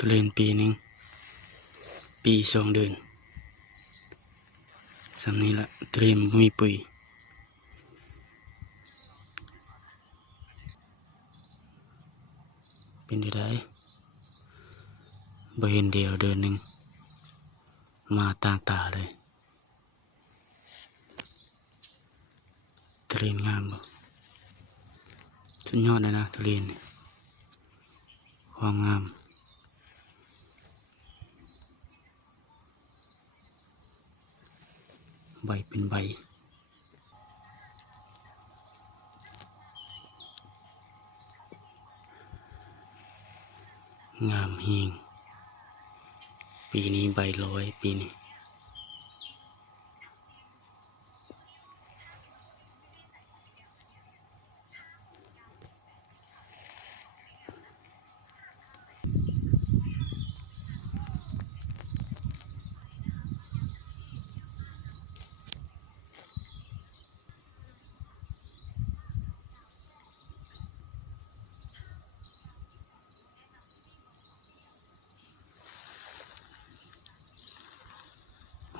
ทุเรียนปีหนึ่งปี2 เดือนสำนี้ละทุเรียนมีปุ๋ยเป็นได้บ่เห็นเดียวเดือนหนึ่งมาต่างตาเลยทุเรียนงามบ่สุดยอดเลยนะทุเรียนความงามใบเป็นใบงามเฮงปีนี้ใบร้อยปีนี้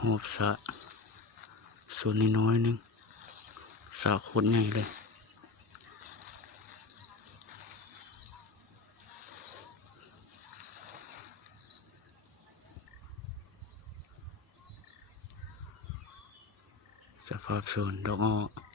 หอบสะส่วนน้อยนึงสะโคตรใหญ่เลยสภาพสวนดอกอ้อ